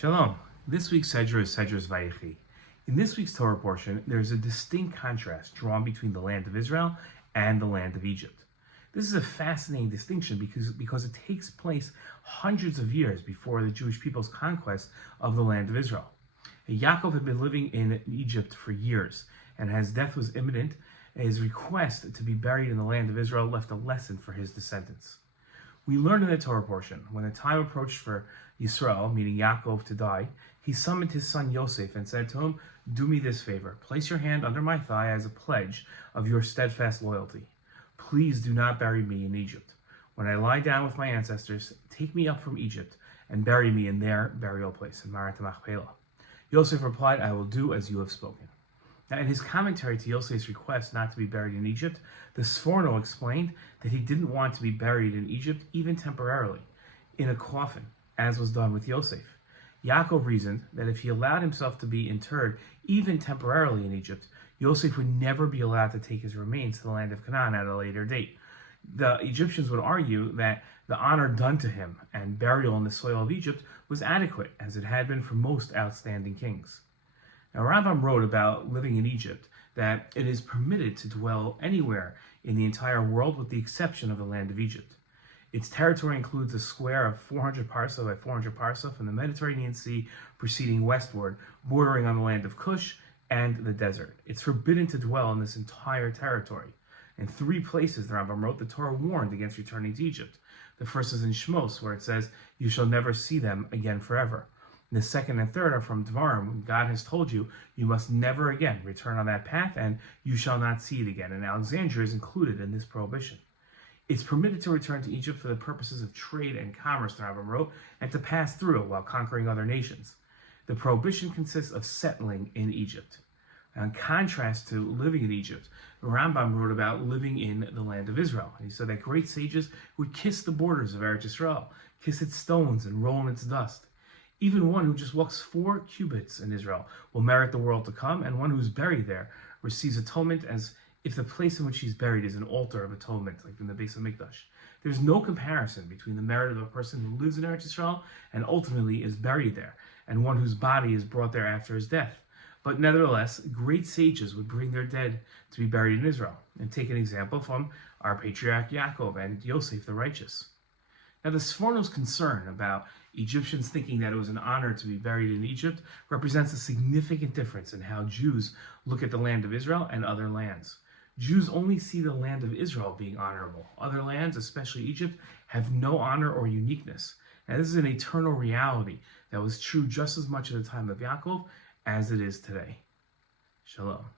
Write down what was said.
Shalom. This week's Sedra is Sedra Vayechi. In this week's Torah portion, there is a distinct contrast drawn between the land of Israel and the land of Egypt. This is a fascinating distinction because it takes place hundreds of years before the Jewish people's conquest of the land of Israel. Yaakov had been living in Egypt for years, and as death was imminent, his request to be buried in the land of Israel left a lesson for his descendants. We learn in the Torah portion, when the time approached for Yisrael, meaning Yaakov, to die, he summoned his son Yosef and said to him, "Do me this favor, place your hand under my thigh as a pledge of your steadfast loyalty. Please do not bury me in Egypt. When I lie down with my ancestors, take me up from Egypt and bury me in their burial place, in Marat Machpelah." Yosef replied, "I will do as you have spoken." Now, in his commentary to Yosef's request not to be buried in Egypt, the Sforno explained that he didn't want to be buried in Egypt, even temporarily, in a coffin, as was done with Yosef. Yaakov reasoned that if he allowed himself to be interred, even temporarily in Egypt, Yosef would never be allowed to take his remains to the land of Canaan at a later date. The Egyptians would argue that the honor done to him and burial in the soil of Egypt was adequate, as it had been for most outstanding kings. Now, Rambam wrote about living in Egypt that it is permitted to dwell anywhere in the entire world with the exception of the land of Egypt. Its territory includes a square of 400 parsa by 400 parsa from the Mediterranean Sea proceeding westward, bordering on the land of Cush and the desert. It's forbidden to dwell in this entire territory. In 3 places, the Rambam wrote, the Torah warned against returning to Egypt. The first is in Shmos, where it says, "You shall never see them again forever." The second and third are from Dvarim. God has told you, you must never again return on that path, and you shall not see it again. And Alexandria is included in this prohibition. It's permitted to return to Egypt for the purposes of trade and commerce, the Rambam wrote, and to pass through while conquering other nations. The prohibition consists of settling in Egypt. Now, in contrast to living in Egypt, the Rambam wrote about living in the land of Israel. And he said that great sages would kiss the borders of Eretz Yisrael, kiss its stones and roll in its dust. Even one who just walks 4 cubits in Israel will merit the world to come, and one who's buried there receives atonement as if the place in which he's buried is an altar of atonement, like in the base of Mikdash. There's no comparison between the merit of a person who lives in Eretz Yisrael and ultimately is buried there, and one whose body is brought there after his death. But nevertheless, great sages would bring their dead to be buried in Israel. And take an example from our patriarch Yaakov and Yosef the righteous. Now, the Sforno's concern about Egyptians thinking that it was an honor to be buried in Egypt represents a significant difference in how Jews look at the land of Israel and other lands. Jews only see the land of Israel being honorable. Other lands, especially Egypt, have no honor or uniqueness. Now, this is an eternal reality that was true just as much at the time of Yaakov as it is today. Shalom.